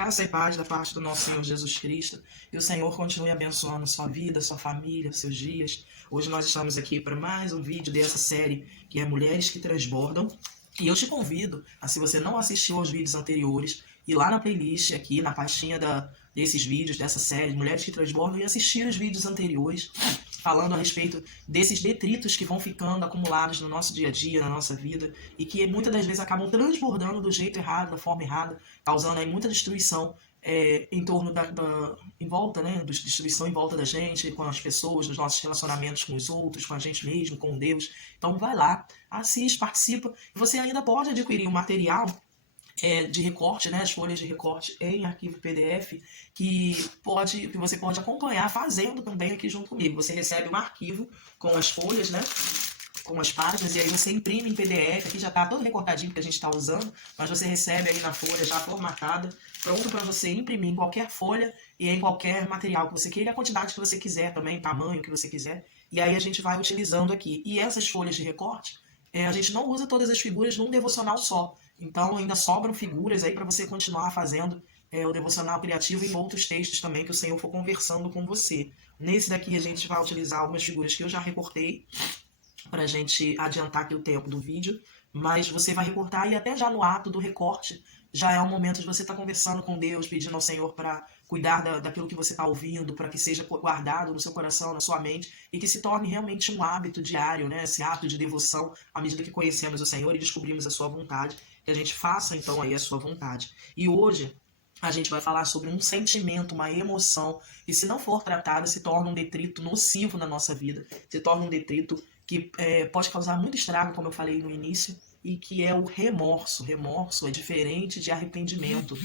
Graça e paz da parte do nosso Senhor Jesus Cristo. E o Senhor continue abençoando sua vida, sua família, seus dias. Hoje nós estamos aqui para mais um vídeo dessa série que é Mulheres que Transbordam. E eu te convido, se você não assistiu aos vídeos anteriores, ir lá na playlist, aqui na pastinha desses vídeos, dessa série, Mulheres que Transbordam, e assistir os vídeos anteriores, falando a respeito desses detritos que vão ficando acumulados no nosso dia a dia, na nossa vida, e que muitas das vezes acabam transbordando do jeito errado, da forma errada, causando aí muita destruição em torno em volta, né, destruição em volta da gente, com as pessoas, nos nossos relacionamentos com os outros, com a gente mesmo, com Deus. Então vai lá, assiste, participa. E você ainda pode adquirir um material de recorte, né, as folhas de recorte em arquivo PDF, que você pode acompanhar fazendo também aqui junto comigo. Você recebe um arquivo com as folhas, né, com as páginas, e aí você imprime em PDF, aqui já está todo recortadinho que a gente está usando, mas você recebe aí na folha já formatada, pronto para você imprimir em qualquer folha e em qualquer material que você queira, a quantidade que você quiser também, tamanho que você quiser, e aí a gente vai utilizando aqui. E essas folhas de recorte, a gente não usa todas as figuras num devocional só, então ainda sobram figuras aí para você continuar fazendo o devocional criativo em outros textos também que o Senhor for conversando com você. Nesse daqui a gente vai utilizar algumas figuras que eu já recortei, para a gente adiantar aqui o tempo do vídeo, mas você vai recortar e até já no ato do recorte já é um momento de você estar conversando com Deus, pedindo ao Senhor para cuidar daquilo que você está ouvindo, para que seja guardado no seu coração, na sua mente, e que se torne realmente um hábito diário, né? Esse ato de devoção, à medida que conhecemos o Senhor e descobrimos a sua vontade, que a gente faça então aí a sua vontade. E hoje a gente vai falar sobre um sentimento, uma emoção, que se não for tratada se torna um detrito nocivo na nossa vida, se torna um detrito que pode causar muito estrago, como eu falei no início, e que é o remorso. Remorso é diferente de arrependimento.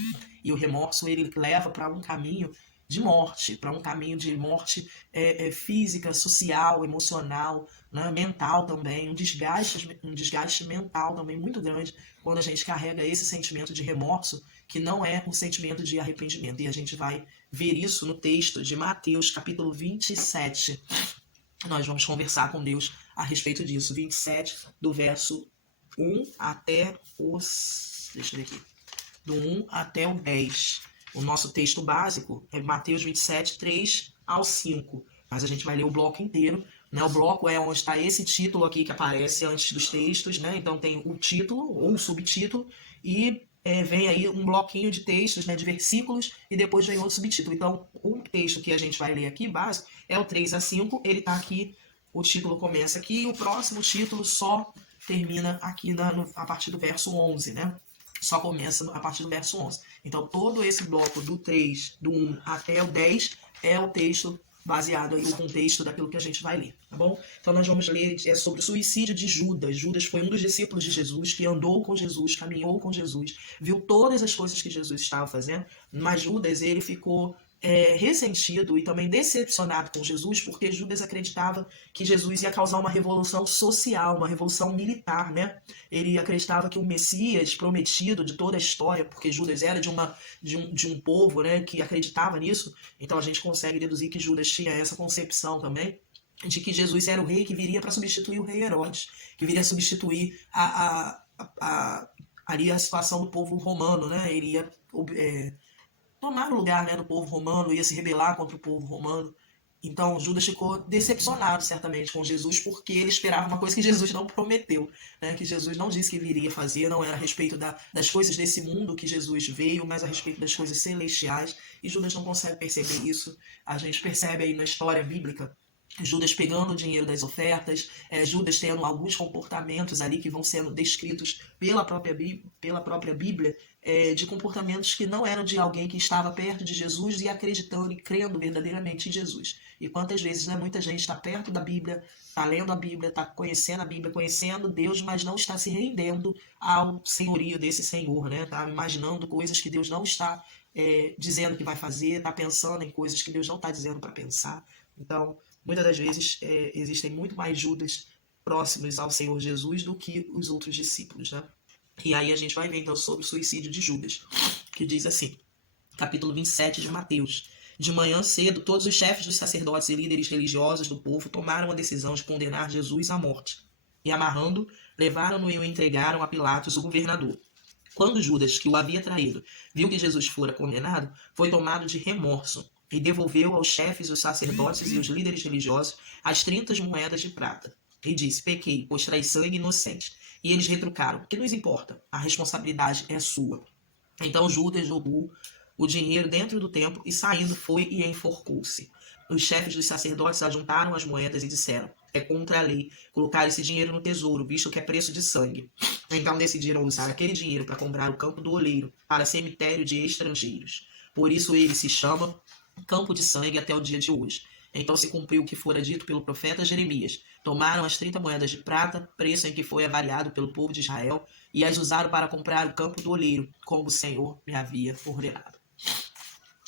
E o remorso ele leva para um caminho de morte, para um caminho de morte física, social, emocional, né, mental também, um desgaste mental também muito grande quando a gente carrega esse sentimento de remorso, que não é um sentimento de arrependimento. E a gente vai ver isso no texto de Mateus, capítulo 27. Nós vamos conversar com Deus a respeito disso. 27, do verso 1 até os... Deixa eu ver aqui. Do 1 até o 10. O nosso texto básico é Mateus 27, 3 ao 5. Mas a gente vai ler o bloco inteiro, né? O bloco é onde está esse título aqui que aparece antes dos textos, né? Então tem o título ou o subtítulo e vem aí um bloquinho de textos, né, de versículos, e depois vem outro subtítulo. Então, o texto que a gente vai ler aqui, básico, é o 3 a 5, ele está aqui, o título começa aqui, e o próximo título só termina aqui a partir do verso 11, né? Só começa a partir do verso 11. Então, todo esse bloco do 3, do 1 até o 10, é o texto baseado aí no contexto daquilo que a gente vai ler, tá bom? Então nós vamos ler sobre o suicídio de Judas. Judas foi um dos discípulos de Jesus, que andou com Jesus, caminhou com Jesus, viu todas as coisas que Jesus estava fazendo, mas Judas, ele ficou ressentido e também decepcionado com Jesus, porque Judas acreditava que Jesus ia causar uma revolução social, uma revolução militar, né? Ele acreditava que o Messias prometido de toda a história, porque Judas era de um povo, né, que acreditava nisso, então a gente consegue deduzir que Judas tinha essa concepção também, de que Jesus era o rei que viria para substituir o rei Herodes, que viria substituir ali a situação do povo romano, né? Ele ia tomar o lugar, né, do povo romano, ia se rebelar contra o povo romano. Então Judas ficou decepcionado certamente com Jesus, porque ele esperava uma coisa que Jesus não prometeu, né, que Jesus não disse que viria fazer, não era a respeito das coisas desse mundo que Jesus veio, mas a respeito das coisas celestiais, e Judas não consegue perceber isso. A gente percebe aí na história bíblica Judas pegando o dinheiro das ofertas, Judas tendo alguns comportamentos ali que vão sendo descritos pela própria Bíblia, de comportamentos que não eram de alguém que estava perto de Jesus e acreditando e crendo verdadeiramente em Jesus. E quantas vezes, né, muita gente está perto da Bíblia, está lendo a Bíblia, está conhecendo a Bíblia, conhecendo Deus, mas não está se rendendo ao senhorio desse Senhor, né? Está imaginando coisas que Deus não está dizendo que vai fazer, está pensando em coisas que Deus não está dizendo para pensar. Então, muitas das vezes existem muito mais Judas próximos ao Senhor Jesus do que os outros discípulos, né? E aí a gente vai ver então sobre o suicídio de Judas, que diz assim, capítulo 27 de Mateus. De manhã cedo, todos os chefes dos sacerdotes e líderes religiosos do povo tomaram a decisão de condenar Jesus à morte. E amarrando, levaram-no e o entregaram a Pilatos, o governador. Quando Judas, que o havia traído, viu que Jesus fora condenado, foi tomado de remorso e devolveu aos chefes, os sacerdotes e os líderes religiosos as 30 moedas de prata. E disse: pequei, pois trai sangue inocente. E eles retrucaram: que nos importa? A responsabilidade é sua. Então Judas jogou o dinheiro dentro do templo e, saindo, foi e enforcou-se. Os chefes dos sacerdotes ajuntaram as moedas e disseram: é contra a lei colocar esse dinheiro no tesouro, visto que é preço de sangue. Então decidiram usar aquele dinheiro para comprar o campo do oleiro, para cemitério de estrangeiros. Por isso ele se chama Campo de Sangue até o dia de hoje. Então se cumpriu o que fora dito pelo profeta Jeremias. Tomaram as 30 moedas de prata, preço em que foi avaliado pelo povo de Israel, e as usaram para comprar o campo do oleiro, como o Senhor me havia ordenado.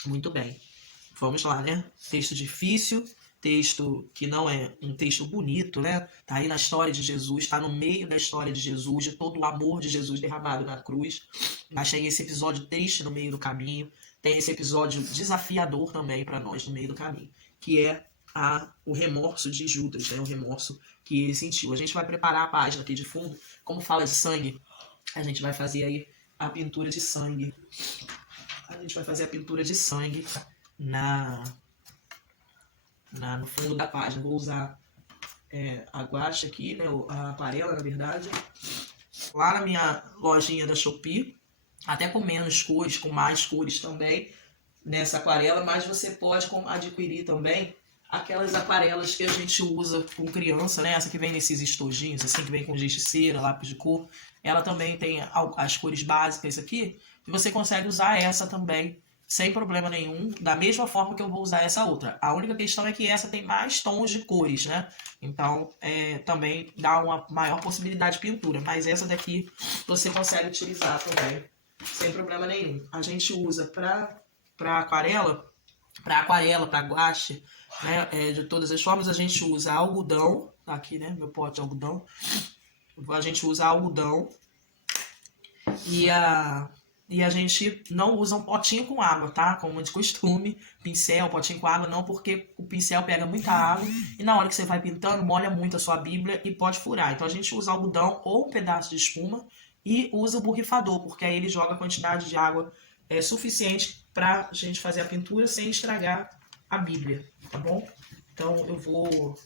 Muito bem. Vamos lá, né? Texto difícil, texto que não é um texto bonito, né? Tá aí na história de Jesus, tá no meio da história de Jesus, de todo o amor de Jesus derramado na cruz. Mas tem esse episódio triste no meio do caminho, tem esse episódio desafiador também para nós no meio do caminho, que é o remorso de Judas, né? O remorso que ele sentiu. A gente vai preparar a página aqui de fundo, como fala de sangue, a gente vai fazer aí a pintura de sangue. A gente vai fazer a pintura de sangue no fundo da página. Vou usar a guache aqui, né, a aquarela, na verdade. Lá na minha lojinha da Shopee, até com menos cores, com mais cores também, nessa aquarela, mas você pode adquirir também aquelas aquarelas que a gente usa com criança, né? Essa que vem nesses estojinhos, assim, que vem com giz de cera, lápis de cor. Ela também tem as cores básicas aqui, e você consegue usar essa também sem problema nenhum, da mesma forma que eu vou usar essa outra. A única questão é que essa tem mais tons de cores, né? Então, também dá uma maior possibilidade de pintura. Mas essa daqui você consegue utilizar também, sem problema nenhum. A gente usa para aquarela, para guache, né? De todas as formas, a gente usa algodão. Tá aqui, né? Meu pote de algodão. A gente usa algodão e a gente não usa um potinho com água, tá? Como de costume, pincel, potinho com água, não, porque o pincel pega muita água e na hora que você vai pintando, molha muito a sua Bíblia e pode furar. Então a gente usa algodão ou um pedaço de espuma e usa o borrifador, porque aí ele joga a quantidade de água suficiente pra gente fazer a pintura sem estragar a Bíblia, tá bom? Então eu vou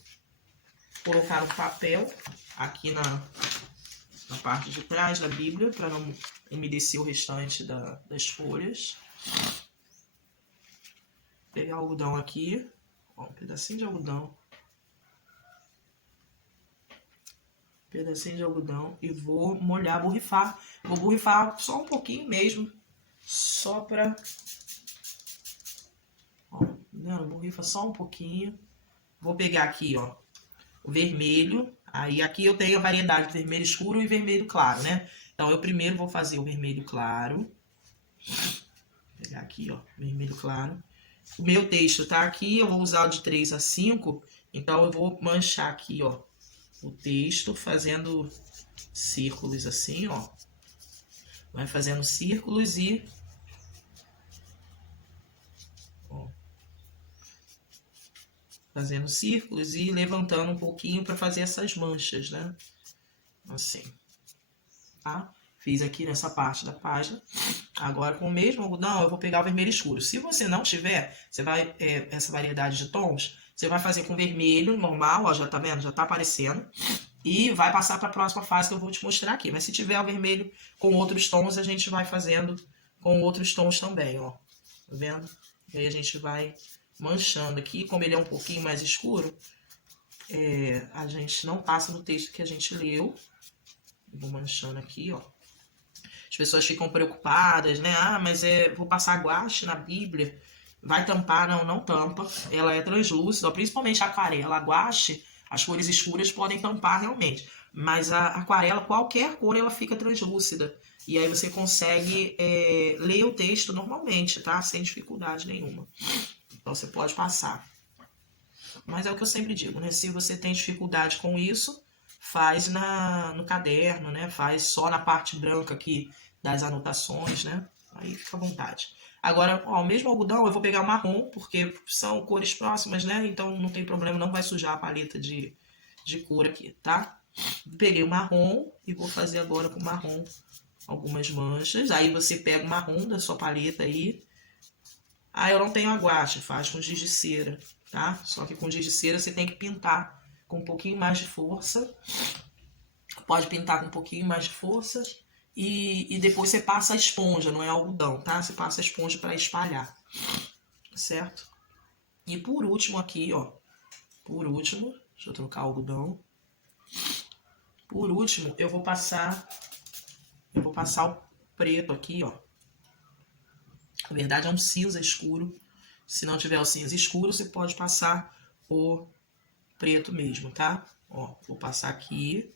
colocar um papel aqui na parte de trás da Bíblia, para não umedecer o restante das folhas. Pegar o algodão aqui, ó, um pedacinho de algodão. Pedacinho de algodão e vou molhar, borrifar. Vou borrifar só um pouquinho mesmo, só para... Ó, não, borrifa só um pouquinho. Vou pegar aqui, ó, o vermelho. Aí aqui eu tenho a variedade de vermelho escuro e vermelho claro, né? Então eu primeiro vou fazer o vermelho claro. Vou pegar aqui, ó, vermelho claro. O meu texto tá aqui, eu vou usar o de 3 a 5. Então eu vou manchar aqui, ó, o texto fazendo círculos assim, ó. Vai fazendo círculos e... ó, fazendo círculos e levantando um pouquinho para fazer essas manchas, né? Assim, tá? Fiz aqui nessa parte da página. Agora, com o mesmo algodão, eu vou pegar o vermelho escuro. Se você não tiver, você vai, essa variedade de tons, você vai fazer com vermelho normal, ó, já tá vendo? Já tá aparecendo. E vai passar para a próxima fase que eu vou te mostrar aqui. Mas se tiver o vermelho com outros tons, a gente vai fazendo com outros tons também, ó. Tá vendo? E aí a gente vai manchando aqui. Como ele é um pouquinho mais escuro, a gente não passa no texto que a gente leu. Vou manchando aqui, ó. As pessoas ficam preocupadas, né? Ah, mas vou passar guache na Bíblia, vai tampar? Não, não tampa. Ela é translúcida, principalmente a aquarela. A guache, as cores escuras podem tampar realmente. Mas a aquarela, qualquer cor, ela fica translúcida. E aí você consegue ler o texto normalmente, tá? Sem dificuldade nenhuma. Então você pode passar. Mas é o que eu sempre digo, né? Se você tem dificuldade com isso, faz no caderno, né? Faz só na parte branca aqui das anotações, né? Aí fica à vontade. Agora, ó, o mesmo algodão eu vou pegar o marrom, porque são cores próximas, né? Então não tem problema, não vai sujar a paleta de cor aqui, tá? Peguei o marrom e vou fazer agora com o marrom algumas manchas. Aí você pega o marrom da sua paleta aí. Ah, eu não tenho aguache, faz com giz de cera, tá? Só que com giz de cera você tem que pintar com um pouquinho mais de força. Pode pintar com um pouquinho mais de força. E depois você passa a esponja, não é algodão, tá? Você passa a esponja para espalhar, certo? E por último aqui, ó. Por último, deixa eu trocar o algodão. Por último, eu vou passar o preto aqui, ó. Na verdade é um cinza escuro. Se não tiver o cinza escuro, você pode passar o preto mesmo, tá? Ó, vou passar aqui.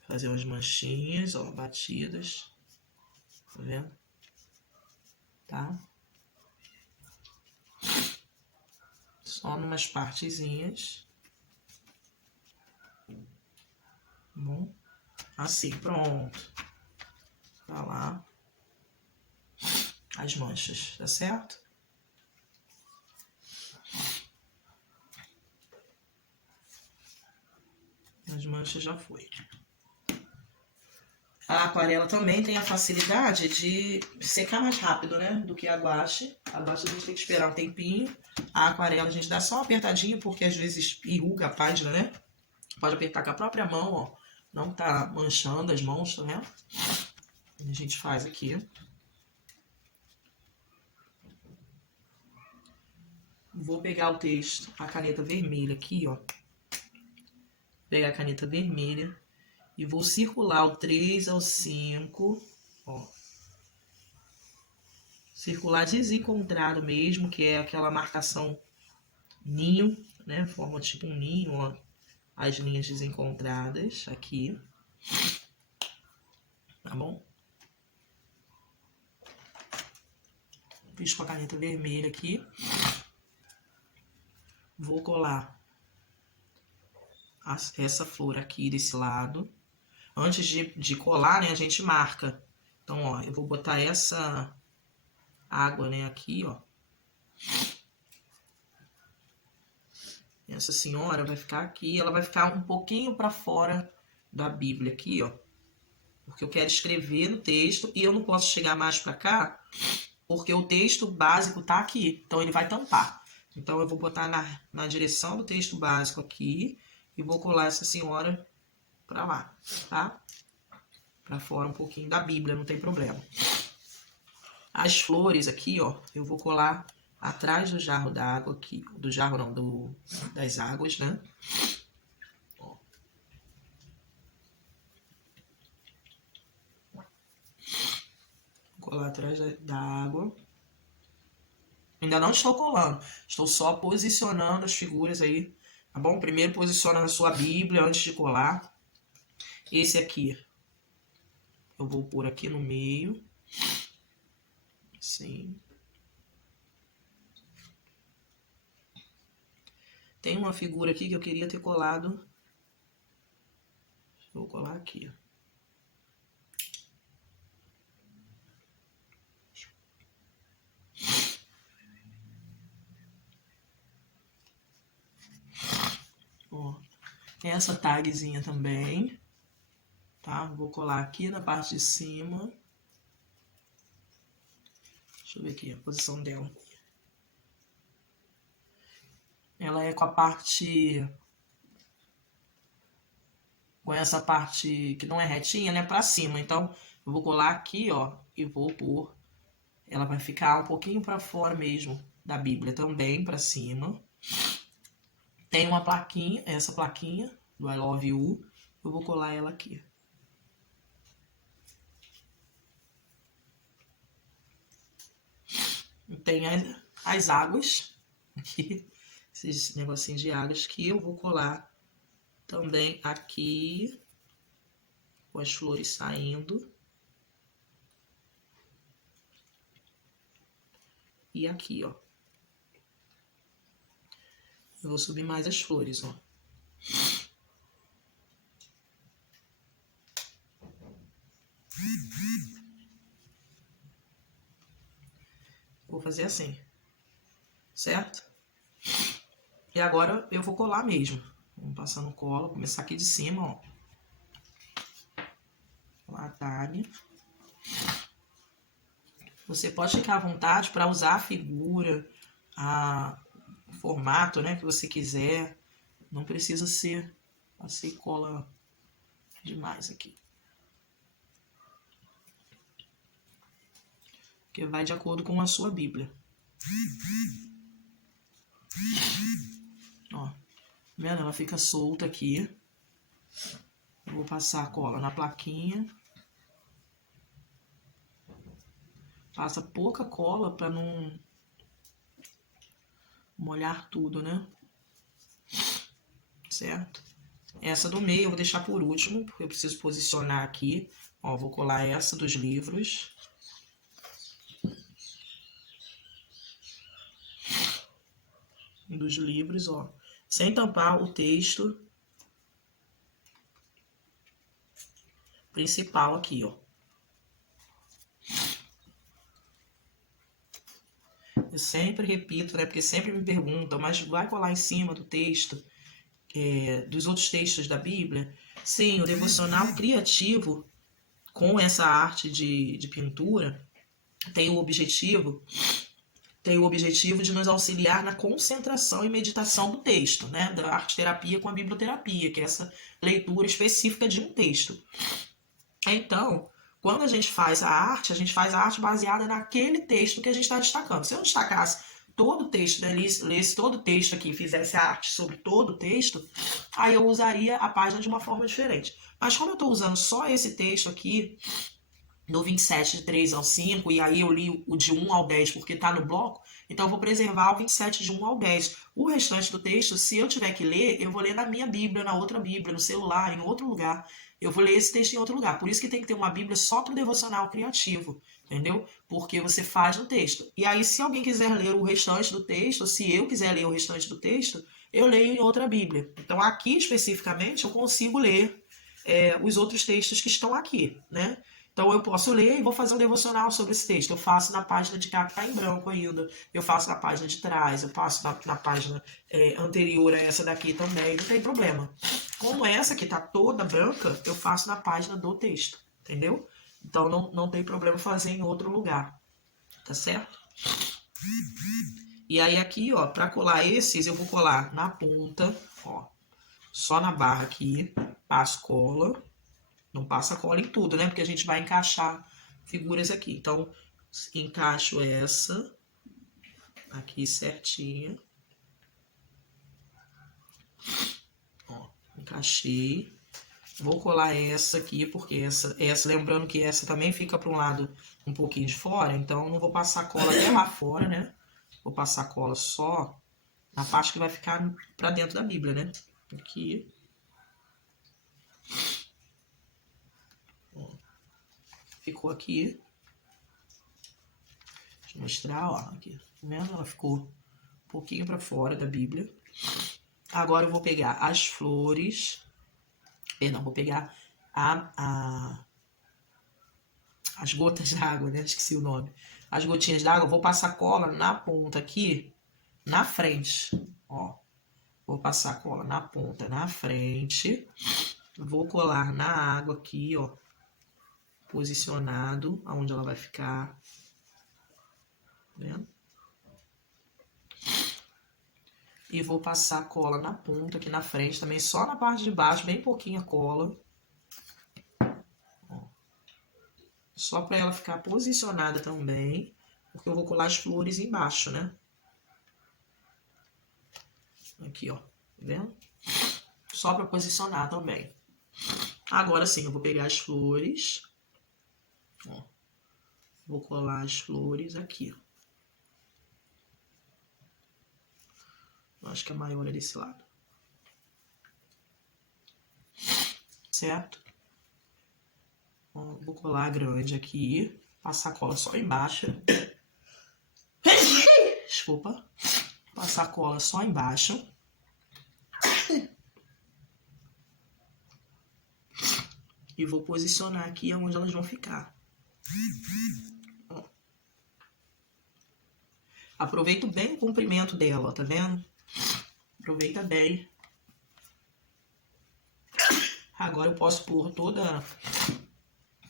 Fazer umas manchinhas, ó, batidas. Tá vendo? Tá? Só numas partezinhas. Bom, assim, pronto. Tá lá. As manchas, tá certo? As manchas já foi. A aquarela também tem a facilidade de secar mais rápido, né? Do que a guache. A guache a gente tem que esperar um tempinho. A aquarela a gente dá só uma apertadinha, porque às vezes enruga a página, né? Pode apertar com a própria mão, ó. Não tá manchando as mãos, tá vendo? A gente faz aqui. Vou pegar o texto, a caneta vermelha aqui, ó. Pegar a caneta vermelha. E vou circular o 3 ao 5, ó. Circular desencontrado mesmo, que é aquela marcação ninho, né? Forma tipo um ninho, ó. As linhas desencontradas aqui. Tá bom? Fiz com a caneta vermelha aqui. Vou colar essa flor aqui desse lado. Antes de colar, né, a gente marca. Então, ó, eu vou botar essa água, né, aqui, ó. Essa senhora vai ficar aqui, ela vai ficar um pouquinho para fora da Bíblia aqui, ó. Porque eu quero escrever no texto e eu não posso chegar mais para cá, porque o texto básico tá aqui. Então, ele vai tampar. Então, eu vou botar na direção do texto básico aqui e vou colar essa senhora para lá, tá? Para fora um pouquinho da Bíblia, não tem problema. As flores aqui, ó, eu vou colar atrás do jarro d'água aqui, do jarro não, das águas, né? Ó. Vou colar atrás da água. Ainda não estou colando, estou só posicionando as figuras aí, tá bom? Primeiro posiciona na sua Bíblia antes de colar. Esse aqui, eu vou pôr aqui no meio. Assim. Tem uma figura aqui que eu queria ter colado. Vou colar aqui. Ó, essa tagzinha também. Tá? Vou colar aqui na parte de cima. Deixa eu ver aqui a posição dela. Ela é com a parte... com essa parte que não é retinha, né? Pra cima. Então, eu vou colar aqui, ó. E vou pôr. Ela vai ficar um pouquinho pra fora mesmo da Bíblia. Também pra cima. Tem uma plaquinha. Essa plaquinha do I Love You. Eu vou colar ela aqui. Tem as águas. Aqui. Esses negocinhos de águas que eu vou colar também aqui, com as flores saindo. E aqui, ó. Eu vou subir mais as flores, ó. Vou fazer assim, certo? E agora eu vou colar mesmo. Vamos passar no colo, começar aqui de cima, ó. Colar a Tânia. Você pode ficar à vontade para usar a figura, o formato, né, que você quiser. Não precisa ser assim, cola demais aqui. Porque vai de acordo com a sua Bíblia. Ó, vendo? Ela fica solta aqui. Eu vou passar a cola na plaquinha. Passa pouca cola para não molhar tudo, né? Certo? Essa do meio eu vou deixar por último, porque eu preciso posicionar aqui. Ó, vou colar essa dos livros. Dos livros, ó. Sem tampar o texto principal aqui, ó. Eu sempre repito, né? Porque sempre me perguntam, mas vai colar em cima do texto, dos outros textos da Bíblia? Sim, o devocional criativo com essa arte de pintura tem o objetivo de nos auxiliar na concentração e meditação do texto, né? Da arte-terapia com a biblioterapia, que é essa leitura específica de um texto. Então, quando a gente faz a arte baseada naquele texto que a gente está destacando. Se eu destacasse todo o texto, né, lesse todo o texto aqui, fizesse a arte sobre todo o texto, aí eu usaria a página de uma forma diferente. Mas como eu estou usando só esse texto aqui, do 27, de 3 ao 5, e aí eu li o de 1 ao 10 porque está no bloco, então eu vou preservar o 27 de 1 ao 10. O restante do texto, se eu tiver que ler, eu vou ler na minha Bíblia, na outra Bíblia, no celular, em outro lugar. Eu vou ler esse texto em outro lugar. Por isso que tem que ter uma Bíblia só para o devocional criativo, entendeu? Porque você faz no texto. E aí, se alguém quiser ler o restante do texto, se eu quiser ler o restante do texto, eu leio em outra Bíblia. Então, aqui especificamente, eu consigo ler os outros textos que estão aqui, né? Então eu posso ler e vou fazer um devocional sobre esse texto. Eu faço na página de cá que está em branco ainda. Eu faço na página de trás. Eu faço na página anterior a essa daqui também. Não tem problema. Como essa aqui está toda branca, eu faço na página do texto. Entendeu? Então não tem problema fazer em outro lugar. Tá certo? E aí aqui, ó, para colar esses, eu vou colar na ponta, ó. Só na barra aqui. Passo cola. Não passa cola em tudo, né? Porque a gente vai encaixar figuras aqui. Então, encaixo essa aqui certinha. Ó, encaixei. Vou colar essa aqui, porque essa, lembrando que essa também fica para um lado um pouquinho de fora. Então, não vou passar cola até lá fora, né? Vou passar cola só na parte que vai ficar para dentro da Bíblia, né? Aqui. Ficou aqui. Deixa eu mostrar, ó. Aqui. Tá vendo? Ela ficou um pouquinho para fora da Bíblia. Agora eu vou pegar as flores. Perdão, vou pegar as gotas d'água, né? Esqueci o nome. As gotinhas d'água. Vou passar cola na ponta aqui, na frente. Ó. Vou passar cola na ponta, na frente. Vou colar na água aqui, ó. Posicionado, aonde ela vai ficar. Tá vendo? E vou passar cola na ponta aqui na frente também, só na parte de baixo, bem pouquinha cola. Ó. Só para ela ficar posicionada também, porque eu vou colar as flores embaixo, né? Aqui, ó. Tá vendo? Só para posicionar também. Agora sim, eu vou pegar as flores. Ó. Vou colar as flores aqui, ó. Eu acho que a maior é desse lado. Certo? Ó, vou colar a grande aqui. Passar a cola só embaixo. Desculpa. Passar a cola só embaixo. E vou posicionar aqui onde elas vão ficar. Ó. Aproveito bem o comprimento dela, ó, tá vendo? Aproveita bem. Agora eu posso pôr toda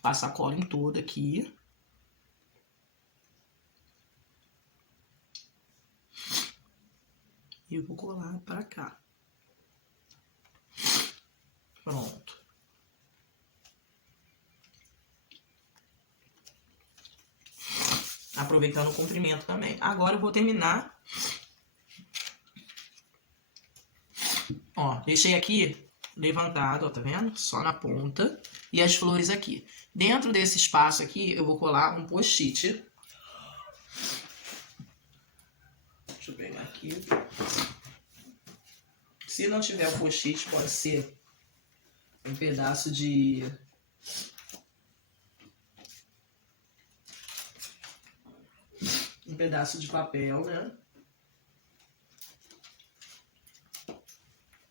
Passar cola em toda aqui. E vou colar pra cá. Pronto. Aproveitando o comprimento também. Agora eu vou terminar. Ó, deixei aqui levantado, ó, tá vendo? Só na ponta. E as flores aqui. Dentro desse espaço aqui, eu vou colar um post-it. Deixa eu pegar aqui. Se não tiver o post-it, pode ser um pedaço de... um pedaço de papel, né?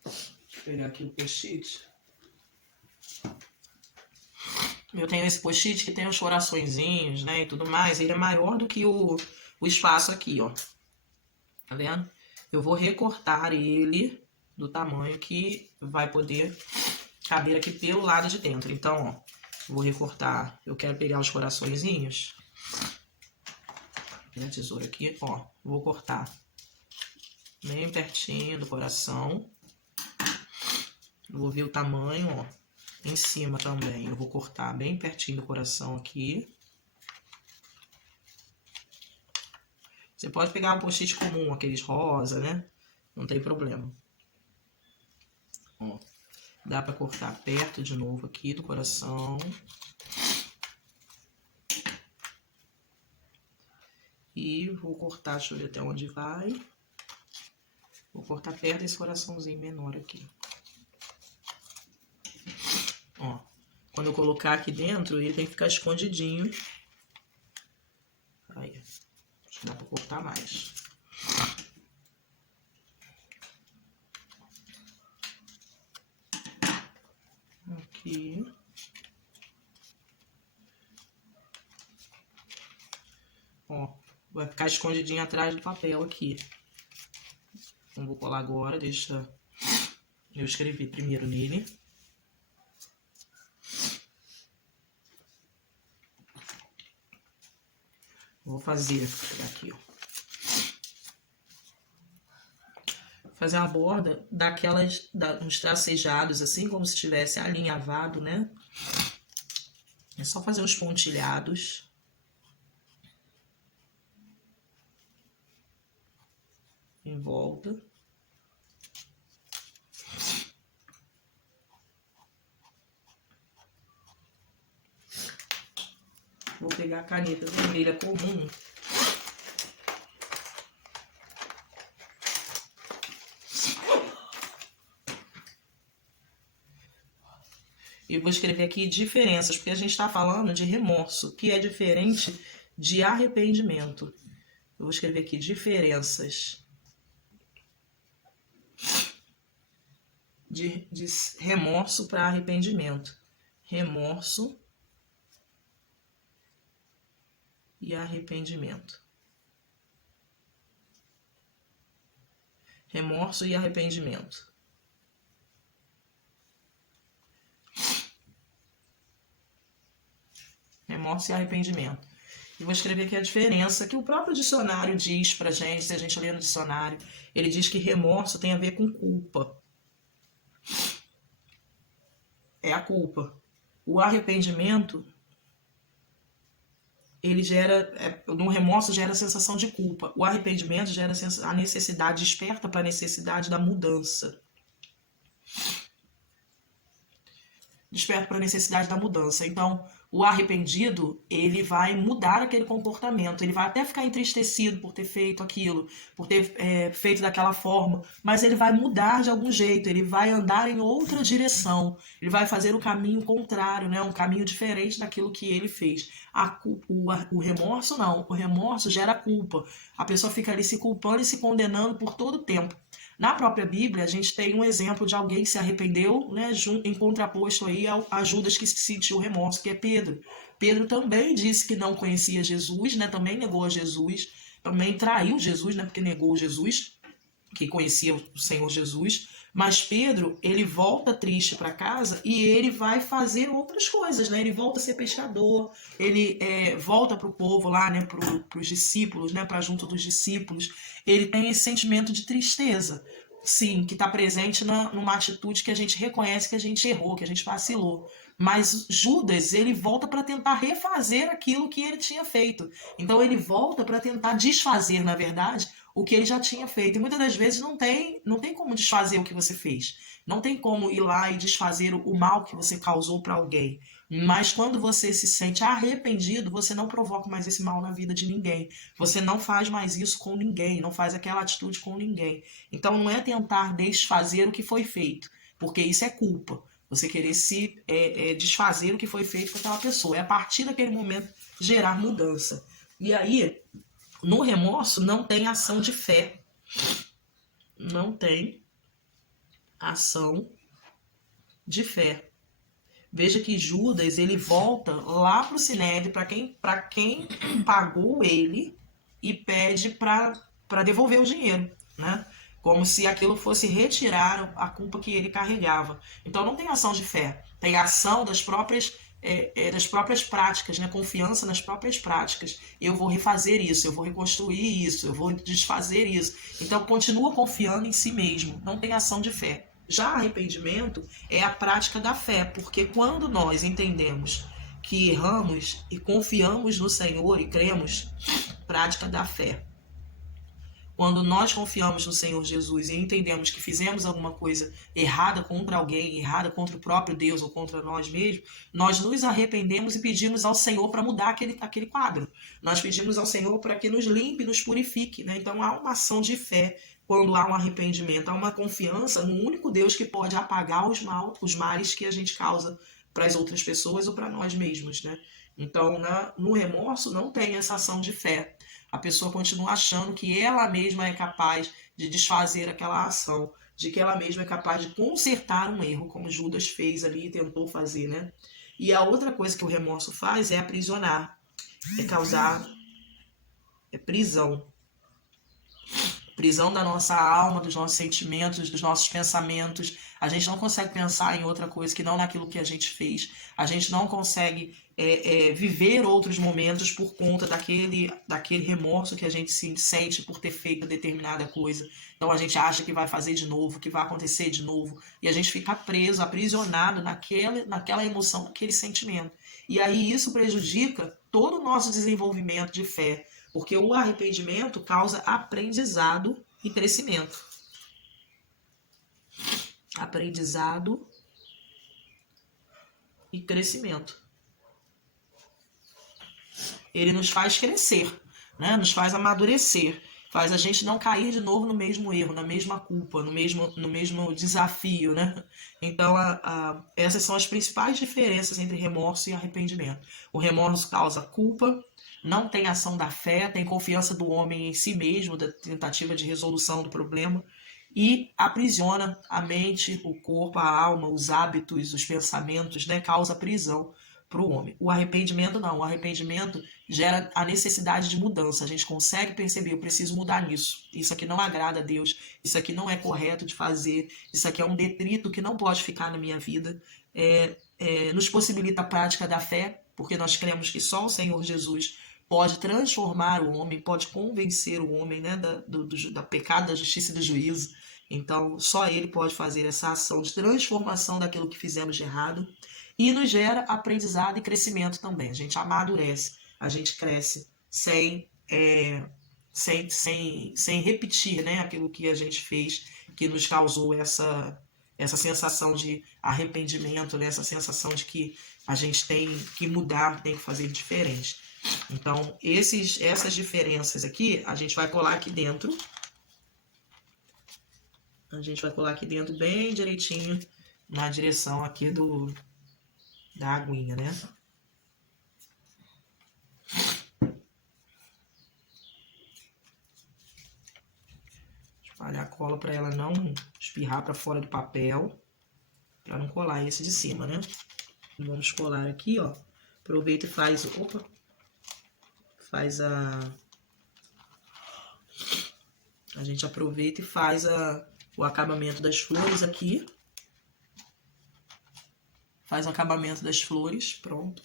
Deixa eu pegar aqui o post-it. Eu tenho esse post-it que tem os coraçõezinhos, né, e tudo mais. Ele é maior do que o espaço aqui, ó. Tá vendo? Eu vou recortar ele do tamanho que vai poder caber aqui pelo lado de dentro. Então, ó, vou recortar. Eu quero pegar os coraçõezinhos. Vou pegar a tesoura aqui, ó. Vou cortar bem pertinho do coração. Vou ver o tamanho, ó. Em cima também. Eu vou cortar bem pertinho do coração aqui. Você pode pegar um post-it comum, aqueles rosa, né? Não tem problema. Ó. Dá pra cortar perto de novo aqui do coração. E vou cortar, deixa eu ver até onde vai. Vou cortar perto desse coraçãozinho menor aqui. Ó, quando eu colocar aqui dentro, ele tem que ficar escondidinho. Aí, acho que dá pra cortar mais. Aqui. Ó, vai ficar escondidinho atrás do papel aqui. Não vou colar agora, deixa eu escrever primeiro nele. Vou fazer aqui, ó. Fazer uma borda daquelas, uns tracejados, assim, como se tivesse alinhavado, né? É só fazer os pontilhados. Em volta. Vou pegar a caneta vermelha comum. E vou escrever aqui diferenças, porque a gente está falando de remorso, que é diferente de arrependimento. Eu vou escrever aqui diferenças de remorso para arrependimento. Remorso e arrependimento. Remorso e arrependimento. Remorso e arrependimento. E vou escrever aqui a diferença que o próprio dicionário diz pra gente, se a gente ler no dicionário, ele diz que remorso tem a ver com culpa. É a culpa. O arrependimento, ele gera, no remorso gera a sensação de culpa. O arrependimento gera a necessidade, desperta para a necessidade da mudança. Desperta para a necessidade da mudança. Então, o arrependido, ele vai mudar aquele comportamento, ele vai até ficar entristecido por ter feito aquilo, por ter feito daquela forma, mas ele vai mudar de algum jeito, ele vai andar em outra direção, ele vai fazer o caminho contrário, né? Um caminho diferente daquilo que ele fez. O remorso não, o remorso gera culpa, a pessoa fica ali se culpando e se condenando por todo o tempo. Na própria Bíblia, a gente tem um exemplo de alguém que se arrependeu, né, em contraposto aí a Judas que sentiu remorso, que é Pedro. Pedro também disse que não conhecia Jesus, né, também negou a Jesus, também traiu Jesus, né, porque negou Jesus, que conhecia o Senhor Jesus, Mas Pedro, ele volta triste para casa e ele vai fazer outras coisas, né? Ele volta a ser pescador, ele volta para o povo lá, né? Para os discípulos, né? Para junto dos discípulos. Ele tem esse sentimento de tristeza, sim, que está presente numa atitude que a gente reconhece que a gente errou, que a gente vacilou. Mas Judas, ele volta para tentar refazer aquilo que ele tinha feito. Então ele volta para tentar desfazer, na verdade, o que ele já tinha feito. E muitas das vezes não tem como desfazer o que você fez. Não tem como ir lá e desfazer o mal que você causou para alguém. Mas quando você se sente arrependido, você não provoca mais esse mal na vida de ninguém. Você não faz mais isso com ninguém, não faz aquela atitude com ninguém. Então não é tentar desfazer o que foi feito, porque isso é culpa. Você querer se desfazer o que foi feito com aquela pessoa. É a partir daquele momento gerar mudança. E aí, no remorso, não tem ação de fé. Não tem ação de fé. Veja que Judas, ele volta lá para o Sinédrio, para quem pagou ele, e pede para devolver o dinheiro, né? Como se aquilo fosse retirar a culpa que ele carregava. Então não tem ação de fé, tem ação das próprias práticas, né? Confiança nas próprias práticas. Eu vou refazer isso, eu vou reconstruir isso, eu vou desfazer isso. Então continua confiando em si mesmo, não tem ação de fé. Já arrependimento é a prática da fé, porque quando nós entendemos que erramos e confiamos no Senhor e cremos, prática da fé. Quando nós confiamos no Senhor Jesus e entendemos que fizemos alguma coisa errada contra alguém, errada contra o próprio Deus ou contra nós mesmos, nós nos arrependemos e pedimos ao Senhor para mudar aquele quadro. Nós pedimos ao Senhor para que nos limpe, nos purifique, né? Então há uma ação de fé quando há um arrependimento, há uma confiança no único Deus que pode apagar os males que a gente causa para as outras pessoas ou para nós mesmos, né? Então, no remorso não tem essa ação de fé. A pessoa continua achando que ela mesma é capaz de desfazer aquela ação, de que ela mesma é capaz de consertar um erro, como Judas fez ali e tentou fazer, né? E a outra coisa que o remorso faz é aprisionar, é causar prisão. Prisão da nossa alma, dos nossos sentimentos, dos nossos pensamentos. A gente não consegue pensar em outra coisa que não naquilo que a gente fez. A gente não consegue viver outros momentos por conta daquele remorso que a gente se sente por ter feito determinada coisa. Então a gente acha que vai fazer de novo, que vai acontecer de novo. E a gente fica preso, aprisionado naquela emoção, naquele sentimento. E aí isso prejudica todo o nosso desenvolvimento de fé. Porque o arrependimento causa aprendizado e crescimento. Aprendizado e crescimento. Ele nos faz crescer, né? Nos faz amadurecer. Faz a gente não cair de novo no mesmo erro, na mesma culpa, no mesmo desafio, né? Então, essas são as principais diferenças entre remorso e arrependimento. O remorso causa culpa, não tem ação da fé, tem confiança do homem em si mesmo, da tentativa de resolução do problema, e aprisiona a mente, o corpo, a alma, os hábitos, os pensamentos, né? Causa prisão para o homem. O arrependimento não. O arrependimento gera a necessidade de mudança. A gente consegue perceber, eu preciso mudar nisso. Isso aqui não agrada a Deus. Isso aqui não é correto de fazer. Isso aqui é um detrito que não pode ficar na minha vida. Nos possibilita a prática da fé, porque nós cremos que só o Senhor Jesus pode transformar o homem, pode convencer o homem, né, da pecado, da justiça e do juízo. Então, só ele pode fazer essa ação de transformação daquilo que fizemos de errado. E nos gera aprendizado e crescimento também. A gente amadurece, a gente cresce sem repetir, né, aquilo que a gente fez, que nos causou essa sensação de arrependimento, né, essa sensação de que a gente tem que mudar, tem que fazer diferente. Então, essas diferenças aqui, a gente vai colar aqui dentro. A gente vai colar aqui dentro bem direitinho, na direção aqui da aguinha, né? Espalhar a cola para ela não espirrar para fora do papel, para não colar esse de cima, né? Vamos colar aqui, ó. Aproveita e faz, a gente aproveita e faz o acabamento das flores aqui. Faz o acabamento das flores, pronto.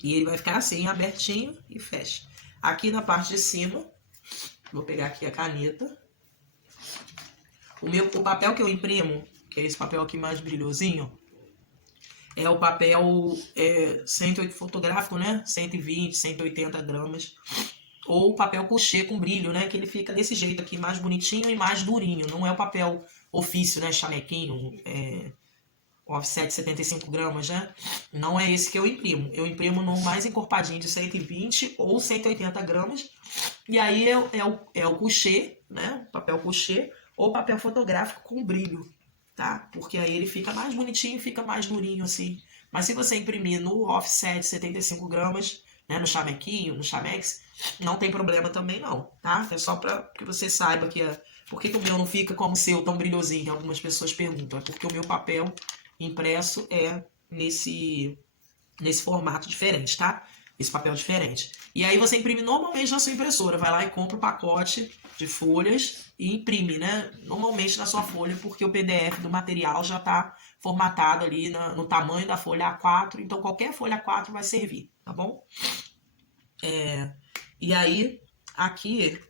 E ele vai ficar assim, abertinho e fecha. Aqui na parte de cima, vou pegar aqui a caneta. O papel que eu imprimo, que é esse papel aqui mais brilhosinho, é o papel 108 fotográfico, né? 120, 180 gramas. Ou papel couché com brilho, né? Que ele fica desse jeito aqui, mais bonitinho e mais durinho. Não é o papel ofício, né? Chamequinho, offset 75 gramas, né? Não é esse que eu imprimo. Eu imprimo no mais encorpadinho de 120 ou 180 gramas. E aí é o couché, né? Papel couché ou papel fotográfico com brilho, tá? Porque aí ele fica mais bonitinho, fica mais durinho assim. Mas se você imprimir no offset 75 gramas, né? No chamequinho, no chamex, não tem problema também não, tá? É só para que você saiba que por que o meu não fica como o seu, tão brilhosinho? Algumas pessoas perguntam. É porque o meu papel impresso é nesse formato diferente, tá? Esse papel diferente. E aí você imprime normalmente na sua impressora. Vai lá e compra o pacote de folhas e imprime, né? Normalmente na sua folha, porque o PDF do material já está formatado ali no tamanho da folha A4. Então qualquer folha A4 vai servir, tá bom? E aí, aqui,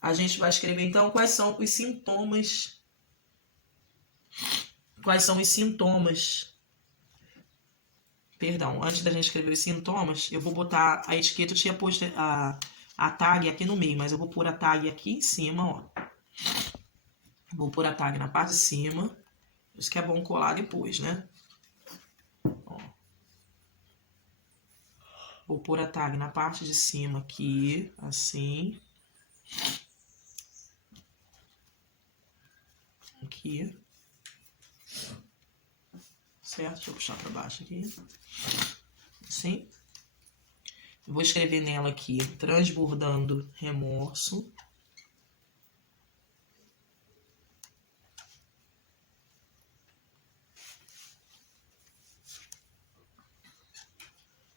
a gente vai escrever então quais são os sintomas. Quais são os sintomas? Perdão, antes da gente escrever os sintomas, eu vou botar a etiqueta, eu tinha posto a tag aqui no meio, mas eu vou pôr a tag aqui em cima, ó. Vou pôr a tag na parte de cima. Isso que é bom colar depois, né? Ó. Vou pôr a tag na parte de cima aqui, assim. Aqui. Certo? Deixa eu puxar para baixo aqui. Assim. Vou escrever nela aqui, transbordando remorso.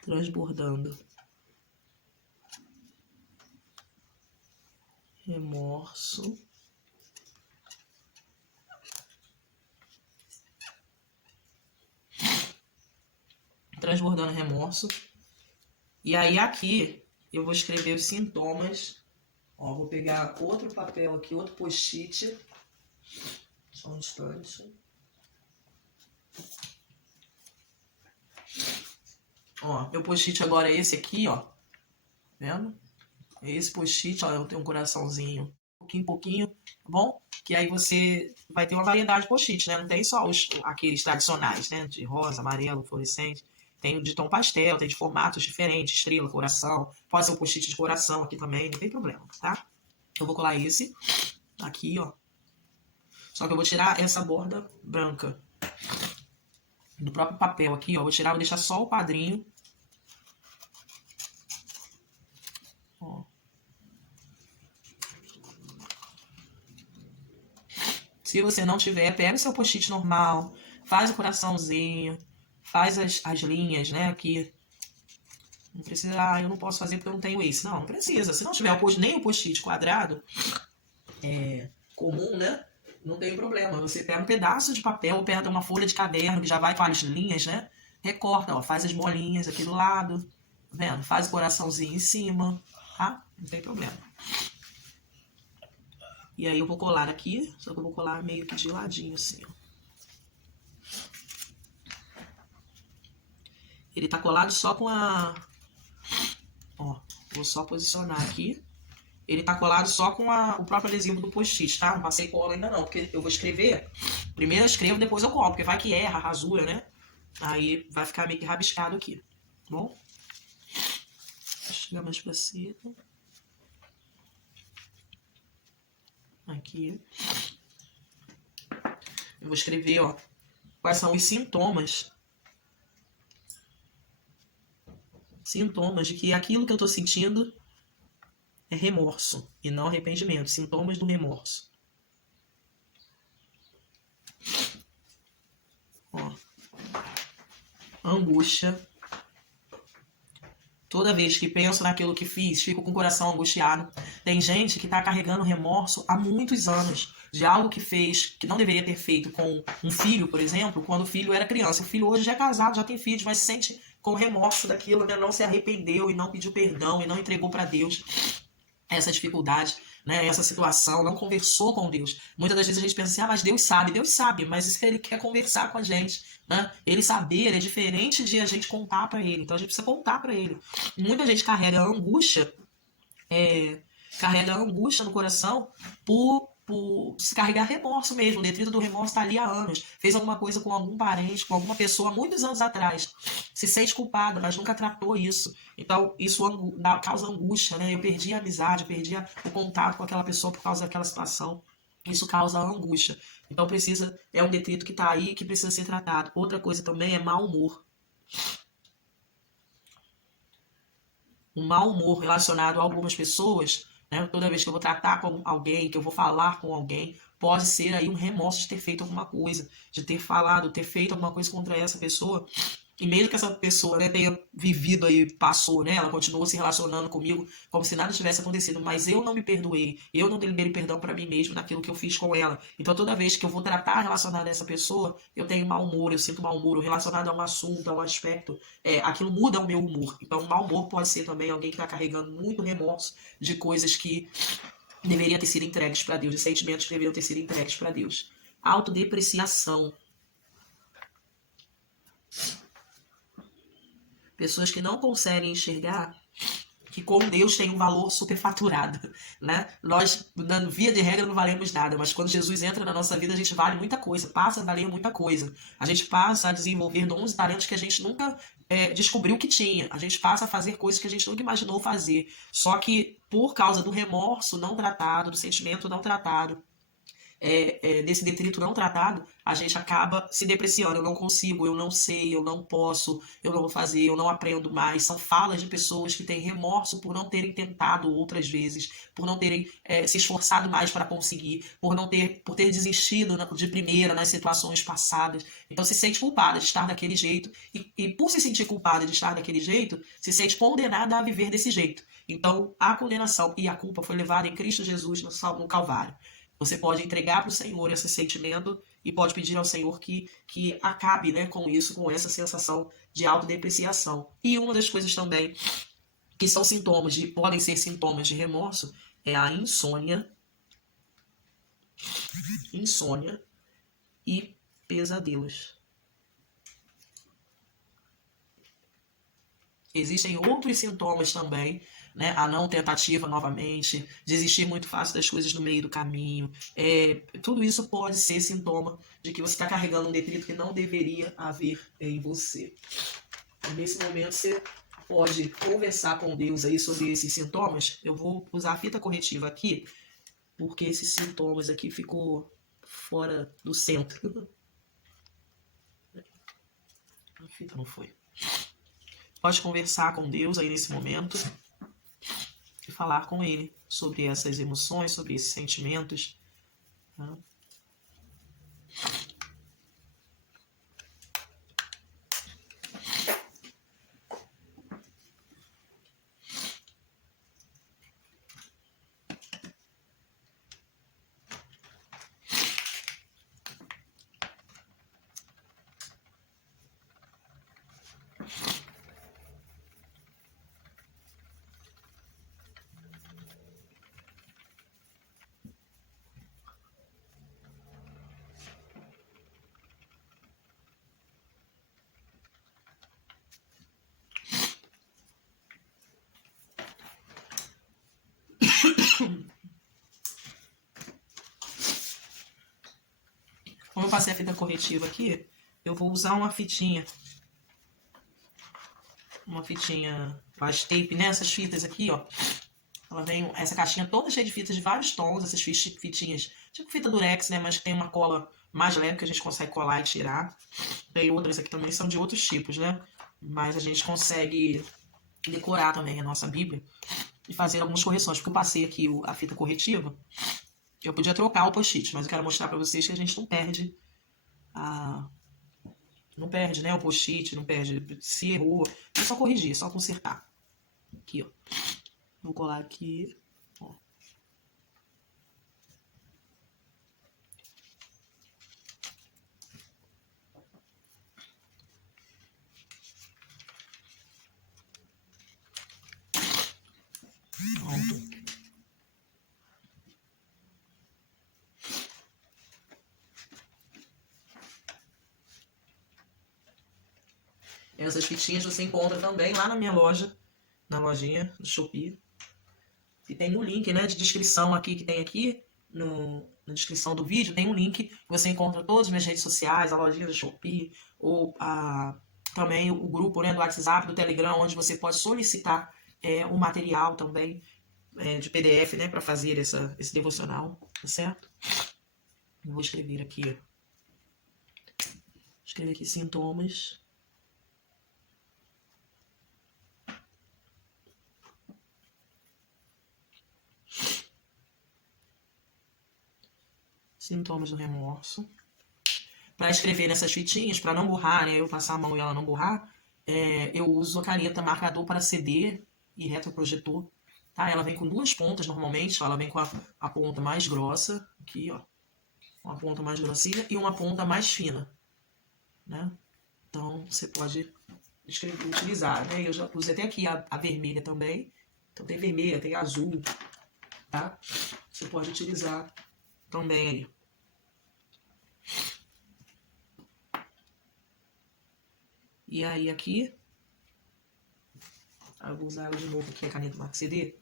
Transbordando remorso. Transbordando remorso. E aí aqui eu vou escrever os sintomas. Ó, vou pegar outro papel aqui, outro post-it. Só um instante. Ó, meu post-it agora é esse aqui, ó. Tá vendo? É esse post-it, ó, eu tenho um coraçãozinho, pouquinho em pouquinho, tá bom? Que aí você vai ter uma variedade de post-it, né? Não tem só aqueles tradicionais, né? De rosa, amarelo, fluorescente. Tem de tom pastel, tem de formatos diferentes, estrela, coração. Pode ser um post-it de coração aqui também, não tem problema, tá? Eu vou colar esse aqui, ó. Só que eu vou tirar essa borda branca do próprio papel aqui, ó. Vou tirar, vou deixar só o padrinho. Ó. Se você não tiver, pega o seu post-it normal, faz o coraçãozinho, faz as linhas, né, aqui. Não precisa, eu não posso fazer porque eu não tenho esse. Não, não precisa. Se não tiver nem o post-it quadrado, comum, né, não tem problema. Você pega um pedaço de papel, pega uma folha de caderno, que já vai com as linhas, né, recorta, ó, faz as bolinhas aqui do lado, tá vendo? Faz o coraçãozinho em cima, tá? Não tem problema. E aí eu vou colar aqui, só que eu vou colar meio que de ladinho, assim, ó. Ele tá colado só com a... Ó, vou só posicionar aqui. Ele tá colado só com o próprio adesivo do post-it, tá? Não passei cola ainda não, porque eu vou escrever. Primeiro eu escrevo, depois eu colo, porque vai que erra, rasura, né? Aí vai ficar meio que rabiscado aqui, tá bom? Vou chegar mais pra cima. Aqui. Eu vou escrever, ó, quais são os sintomas. Sintomas de que aquilo que eu tô sentindo é remorso e não arrependimento. Sintomas do remorso. Ó. Angústia. Toda vez que penso naquilo que fiz, fico com o coração angustiado. Tem gente que está carregando remorso há muitos anos de algo que fez, que não deveria ter feito com um filho, por exemplo, quando o filho era criança. O filho hoje já é casado, já tem filhos, mas se sente com remorso daquilo, né? Não se arrependeu e não pediu perdão e não entregou para Deus essa dificuldade, né, essa situação, não conversou com Deus. Muitas das vezes a gente pensa assim, mas Deus sabe, mas isso Ele quer conversar com a gente, né? Ele saber é diferente de a gente contar para Ele, então a gente precisa contar para Ele. Muita gente carrega angústia no coração por se carregar remorso mesmo. O detrito do remorso está ali há anos. Fez alguma coisa com algum parente, com alguma pessoa há muitos anos atrás. Se sente culpada, mas nunca tratou isso. Então, isso causa angústia, né? Eu perdi a amizade, eu perdi o contato com aquela pessoa por causa daquela situação. Isso causa angústia. Então, é um detrito que está aí que precisa ser tratado. Outra coisa também é mau humor. O mau humor relacionado a algumas pessoas, né? Toda vez que eu vou tratar com alguém, que eu vou falar com alguém, pode ser aí um remorso de ter feito alguma coisa, de ter falado, ter feito alguma coisa contra essa pessoa. E mesmo que essa pessoa, né, tenha vivido aí, passou, né? Ela continuou se relacionando comigo como se nada tivesse acontecido, mas eu não me perdoei, eu não liberei perdão para mim mesmo naquilo que eu fiz com ela. Então toda vez que eu vou tratar relacionado a essa pessoa, eu tenho mau humor, eu sinto mau humor, relacionado a um assunto, a um aspecto, aquilo muda o meu humor. Então o mau humor pode ser também alguém que está carregando muito remorso de coisas que deveriam ter sido entregues para Deus, de sentimentos que deveriam ter sido entregues para Deus. Autodepreciação. Pessoas que não conseguem enxergar que com Deus tem um valor superfaturado, né? Nós, via de regra, não valemos nada, mas quando Jesus entra na nossa vida, a gente vale muita coisa, passa a valer muita coisa. A gente passa a desenvolver dons e talentos que a gente nunca descobriu que tinha. A gente passa a fazer coisas que a gente nunca imaginou fazer. Só que por causa do remorso não tratado, do sentimento não tratado, desse detrito não tratado, a gente acaba se depreciando. Eu não consigo, eu não sei, eu não posso, eu não vou fazer, eu não aprendo mais. São falas de pessoas que têm remorso por não terem tentado outras vezes, por não terem se esforçado mais para conseguir, por ter desistido de primeira nas situações passadas. Então se sente culpada de estar daquele jeito e por se sentir culpada de estar daquele jeito, se sente condenada a viver desse jeito. Então a condenação e a culpa foi levada em Cristo Jesus no Calvário. Você pode entregar para o Senhor esse sentimento e pode pedir ao Senhor que acabe, né, com isso, com essa sensação de autodepreciação. E uma das coisas também que são podem ser sintomas de remorso é a insônia e pesadelos. Existem outros sintomas também, né? A não tentativa novamente, desistir muito fácil das coisas no meio do caminho. Tudo isso pode ser sintoma de que você está carregando um detrito que não deveria haver em você. E nesse momento você pode conversar com Deus aí sobre esses sintomas. Eu vou usar a fita corretiva aqui, porque esses sintomas aqui ficou fora do centro. A fita não foi. Pode conversar com Deus aí nesse momento e falar com Ele sobre essas emoções, sobre esses sentimentos. Tá? Como eu passei a fita corretiva aqui, eu vou usar uma fitinha faz tape, né? Essas fitas aqui, ó. Ela vem, essa caixinha toda cheia de fitas de vários tons, essas fitinhas, tipo fita durex, né? Mas que tem uma cola mais leve que a gente consegue colar e tirar. Tem outras aqui também, são de outros tipos, né? Mas a gente consegue decorar também a nossa Bíblia e fazer algumas correções, porque eu passei aqui a fita corretiva. Eu podia trocar o post-it, mas eu quero mostrar para vocês que a gente não perde não perde, né, o post-it, não perde. Se errou, é só corrigir, é só consertar. Aqui, ó. Vou colar aqui, ó. Pronto. Essas fitinhas você encontra também lá na minha loja, na lojinha do Shopee. E tem no link, né, de descrição aqui, que tem aqui, na descrição do vídeo, tem um link que você encontra todas as minhas redes sociais, a lojinha do Shopee, ou também o grupo, né, do WhatsApp, do Telegram, onde você pode solicitar o material também de PDF, né, para fazer esse devocional, tá certo? Eu vou escrever aqui, ó. Escrever aqui sintomas. Sintomas do remorso. Para escrever nessas fitinhas, para não borrar, né, eu passar a mão e ela não borrar, eu uso a caneta marcador para CD e retroprojetor. Tá? Ela vem com duas pontas normalmente, ela vem com a ponta mais grossa, aqui, ó, uma ponta mais grossinha e uma ponta mais fina, né? Então você pode utilizar, né? Eu já usei até aqui a vermelha também, então tem vermelha, tem azul, tá? Você pode utilizar também aí. E aí aqui, eu vou usar ela de novo aqui, a caneta Marca CD.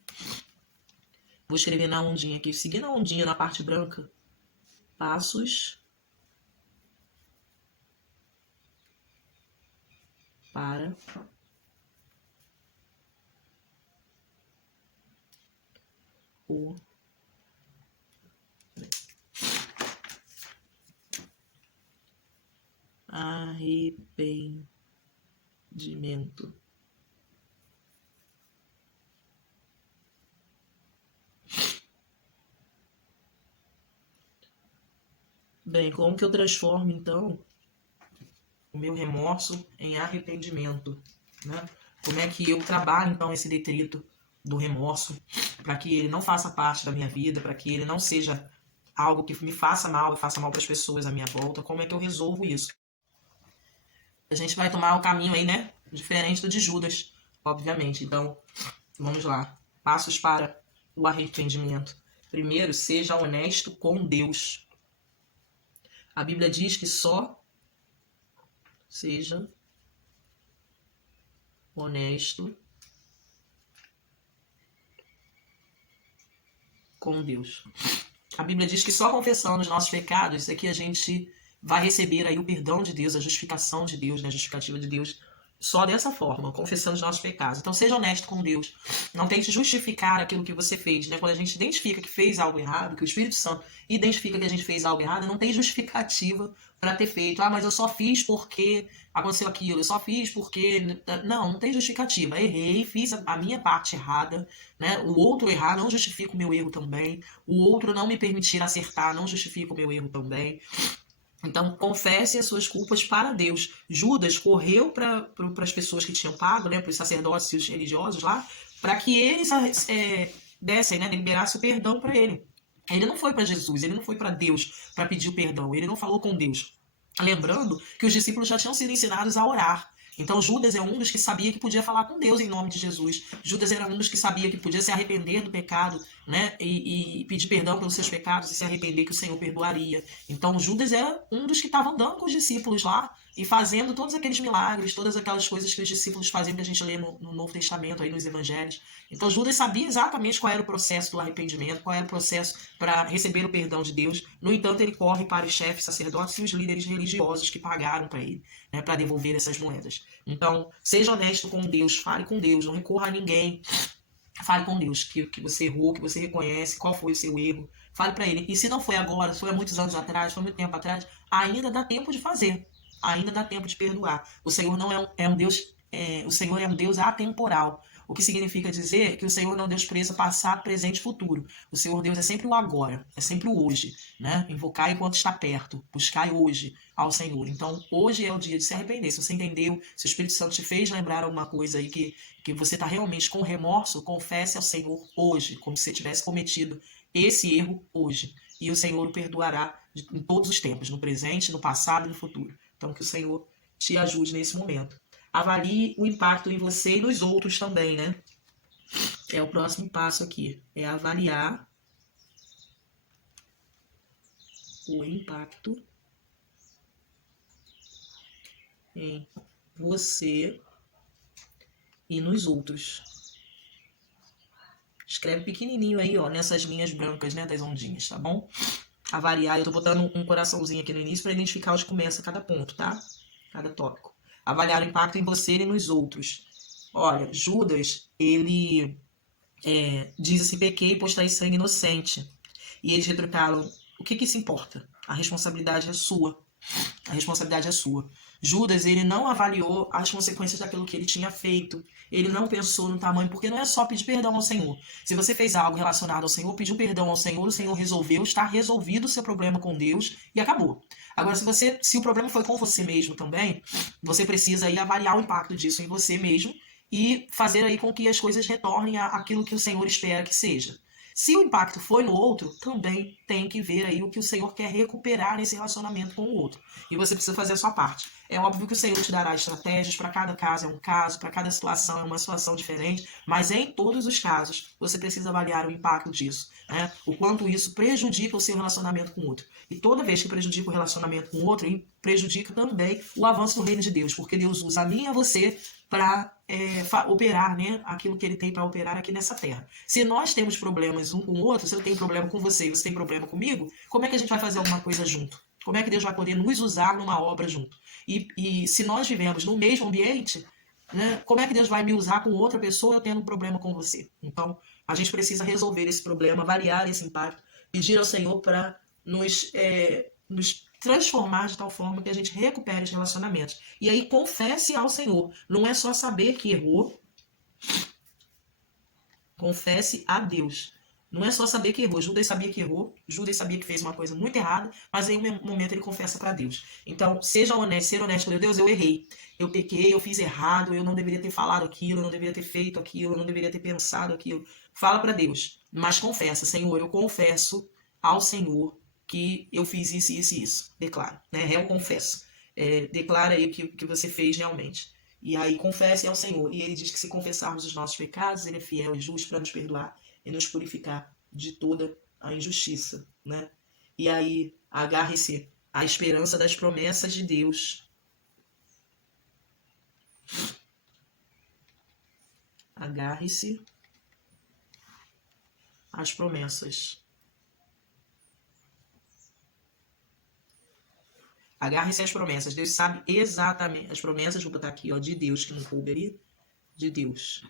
Vou escrever na ondinha aqui, seguindo a ondinha na parte branca. Passos para o arrependimento. Bem, como que eu transformo, então, o meu remorso em arrependimento, né? Como é que eu trabalho, então, esse detrito do remorso para que ele não faça parte da minha vida, para que ele não seja algo que me faça mal e faça mal para as pessoas à minha volta? Como é que eu resolvo isso? A gente vai tomar o caminho aí, né? Diferente do de Judas, obviamente. Então, vamos lá. Passos para o arrependimento. Primeiro, seja honesto com Deus. A Bíblia diz que só seja honesto com Deus. A Bíblia diz que só confessando os nossos pecados é que a gente vai receber aí o perdão de Deus, a justificação de Deus, né? A justificativa de Deus, só dessa forma, confessando os nossos pecados. Então seja honesto com Deus. Não tente justificar aquilo que você fez, né? Quando a gente identifica que fez algo errado, que o Espírito Santo identifica que a gente fez algo errado, não tem justificativa para ter feito. Ah, mas eu só fiz porque aconteceu aquilo, eu só fiz porque... Não tem justificativa. Errei, fiz a minha parte errada, né? O outro errar não justifica o meu erro também. O outro não me permitir acertar não justifica o meu erro também. Então, confesse as suas culpas para Deus. Judas correu para as pessoas que tinham pago, né, para os sacerdotes e os religiosos lá, para que eles dessem, né, liberassem o perdão para ele. Ele não foi para Jesus, ele não foi para Deus para pedir o perdão, ele não falou com Deus. Lembrando que os discípulos já tinham sido ensinados a orar. Então Judas é um dos que sabia que podia falar com Deus em nome de Jesus. Judas era um dos que sabia que podia se arrepender do pecado, né, e pedir perdão pelos seus pecados e se arrepender que o Senhor perdoaria. Então Judas era um dos que estava andando com os discípulos lá e fazendo todos aqueles milagres, todas aquelas coisas que os discípulos faziam, que a gente lê no Novo Testamento, aí nos Evangelhos. Então Judas sabia exatamente qual era o processo do arrependimento, qual era o processo para receber o perdão de Deus. No entanto, ele corre para os chefes sacerdotes e os líderes religiosos que pagaram para ele, né, para devolver essas moedas. Então, seja honesto com Deus, fale com Deus, não recorra a ninguém. Fale com Deus que você errou, que você reconhece qual foi o seu erro. Fale para ele. E se não foi agora, se foi há muitos anos atrás, foi muito tempo atrás, ainda dá tempo de fazer. Ainda dá tempo de perdoar. O Senhor não é um Deus o Senhor é um Deus atemporal. O que significa dizer que o Senhor não é um Deus preso a passado, presente e futuro. O Senhor Deus é sempre o agora, é sempre o hoje, né? Invocar enquanto está perto, buscar hoje ao Senhor. Então, hoje é o dia de se arrepender. Se você entendeu, se o Espírito Santo te fez lembrar alguma coisa aí que você está realmente com remorso, confesse ao Senhor hoje, como se você tivesse cometido esse erro hoje. E o Senhor o perdoará em todos os tempos, no presente, no passado e no futuro. Então, que o Senhor te ajude nesse momento. Avalie o impacto em você e nos outros também, né? É o próximo passo aqui. É avaliar o impacto em você e nos outros. Escreve pequenininho aí, ó, nessas linhas brancas, né, das ondinhas, tá bom? Avaliar, eu tô botando um coraçãozinho aqui no início para identificar onde começa cada ponto, tá? Cada tópico. Avaliar o impacto em você e nos outros. Olha, Judas, ele diz assim, pequei, pois trai sangue inocente. E eles retrucaram, o que isso importa? A responsabilidade é sua. A responsabilidade é sua. Judas, ele não avaliou as consequências daquilo que ele tinha feito. Ele não pensou no tamanho, porque não é só pedir perdão ao Senhor. Se você fez algo relacionado ao Senhor, pediu perdão ao Senhor, o Senhor resolveu, está resolvido o seu problema com Deus e acabou. Agora, se o problema foi com você mesmo também, você precisa aí avaliar o impacto disso em você mesmo e fazer aí com que as coisas retornem àquilo que o Senhor espera que seja. Se o impacto foi no outro, também tem que ver aí o que o Senhor quer recuperar nesse relacionamento com o outro. E você precisa fazer a sua parte. É óbvio que o Senhor te dará estratégias, para cada caso é um caso, para cada situação é uma situação diferente, mas em todos os casos você precisa avaliar o impacto disso, né? O quanto isso prejudica o seu relacionamento com o outro. E toda vez que prejudica o relacionamento com o outro, prejudica também o avanço do reino de Deus, porque Deus usa a mim e a você para operar, né, aquilo que ele tem para operar aqui nessa terra. Se nós temos problemas um com o outro, se eu tenho problema com você e você tem problema comigo, como é que a gente vai fazer alguma coisa junto? Como é que Deus vai poder nos usar numa obra junto? E se nós vivemos no mesmo ambiente, né, como é que Deus vai me usar com outra pessoa eu tendo um problema com você? Então, a gente precisa resolver esse problema, variar esse impacto, pedir ao Senhor para nos transformar de tal forma que a gente recupere os relacionamentos. E aí confesse ao Senhor. Não é só saber que errou. Confesse a Deus. Não é só saber que errou. Judas sabia que errou. Judas sabia que fez uma coisa muito errada. Mas em um momento ele confessa para Deus. Então, seja honesto, ser honesto com Deus. Eu errei. Eu pequei, eu fiz errado. Eu não deveria ter falado aquilo. Eu não deveria ter feito aquilo. Eu não deveria ter pensado aquilo. Fala para Deus. Mas confessa, Senhor, eu confesso ao Senhor que eu fiz isso, isso e isso. Declara, né? Réu confessa. Declara aí o que você fez realmente. E aí confesse ao Senhor. E ele diz que se confessarmos os nossos pecados, ele é fiel e justo para nos perdoar e nos purificar de toda a injustiça, né? E aí agarre-se à esperança das promessas de Deus. Agarre-se às promessas. Agarre-se às promessas. Deus sabe exatamente as promessas, vou botar aqui, ó, de Deus, que não coube ali, de Deus.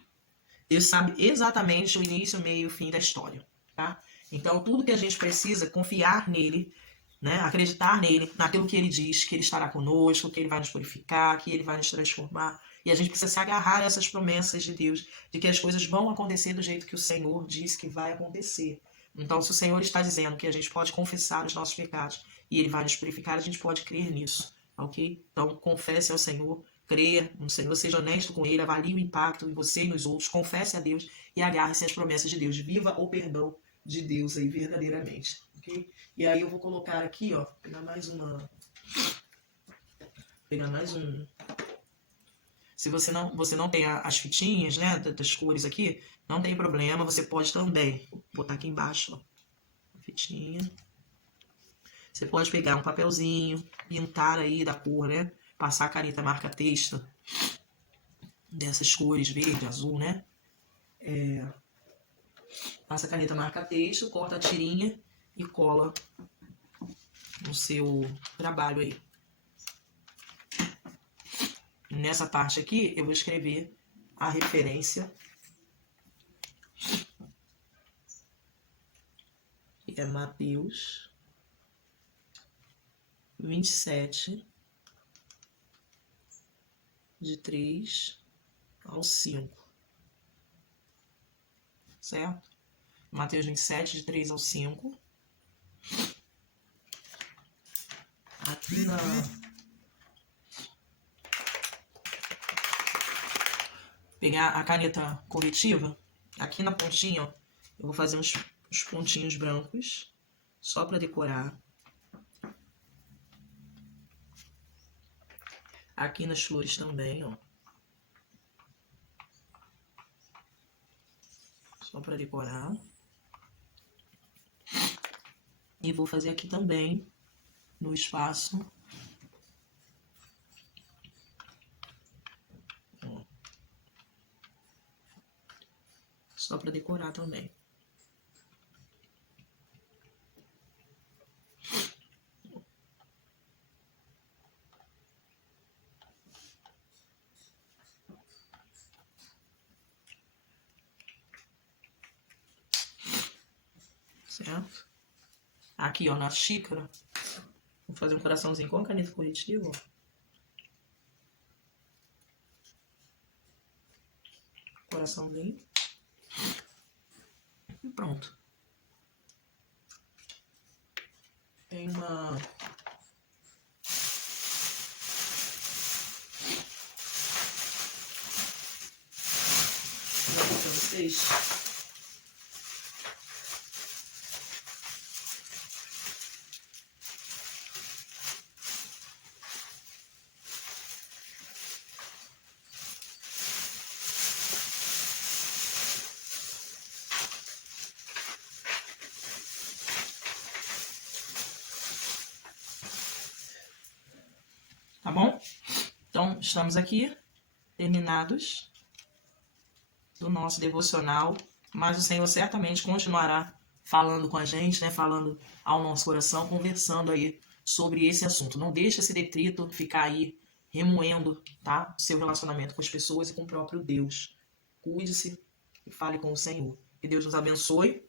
Deus sabe exatamente o início, o meio e o fim da história, tá? Então, tudo que a gente precisa, confiar nele, né? Acreditar nele, naquilo que ele diz, que ele estará conosco, que ele vai nos purificar, que ele vai nos transformar. E a gente precisa se agarrar a essas promessas de Deus, de que as coisas vão acontecer do jeito que o Senhor diz que vai acontecer. Então, se o Senhor está dizendo que a gente pode confessar os nossos pecados e ele vai nos purificar, a gente pode crer nisso, ok? Então, confesse ao Senhor, creia no Senhor, seja honesto com ele, avalie o impacto em você e nos outros, confesse a Deus e agarre-se às promessas de Deus. Viva o perdão de Deus aí verdadeiramente, ok? E aí eu vou colocar aqui, ó, pegar mais um. Se você não tem as fitinhas, né, das cores aqui, não tem problema, você pode também botar aqui embaixo, ó, a fitinha. Você pode pegar um papelzinho, pintar aí da cor, né, passar a caneta marca-texto dessas cores, verde, azul, né, passa a caneta marca-texto, corta a tirinha e cola no seu trabalho aí. Nessa parte aqui, eu vou escrever a referência, que é Mateus 27, de 3 ao 5. Certo? Mateus 27, de 3 ao 5. Aqui na... Pegar a caneta corretiva, aqui na pontinha, ó, eu vou fazer uns pontinhos brancos, só para decorar. Aqui nas flores também, ó. Só para decorar. E vou fazer aqui também, no espaço. Ó. Só para decorar também. Certo? Aqui, ó, na xícara, vou fazer um coraçãozinho com a caneta corretiva, ó. Coraçãozinho. E pronto. Tem uma... Vou mostrar pra vocês. Tá bom? Então, estamos aqui, terminados do nosso devocional, mas o Senhor certamente continuará falando com a gente, né? Falando ao nosso coração, conversando aí sobre esse assunto. Não deixe esse detrito ficar aí remoendo, tá? O seu relacionamento com as pessoas e com o próprio Deus. Cuide-se e fale com o Senhor. Que Deus nos abençoe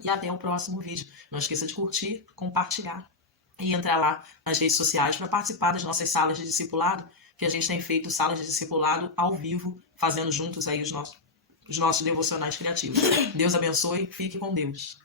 e até o próximo vídeo. Não esqueça de curtir, compartilhar e entrar lá nas redes sociais para participar das nossas salas de discipulado, que a gente tem feito salas de discipulado ao vivo, fazendo juntos aí os nossos devocionais criativos. Deus abençoe, fique com Deus.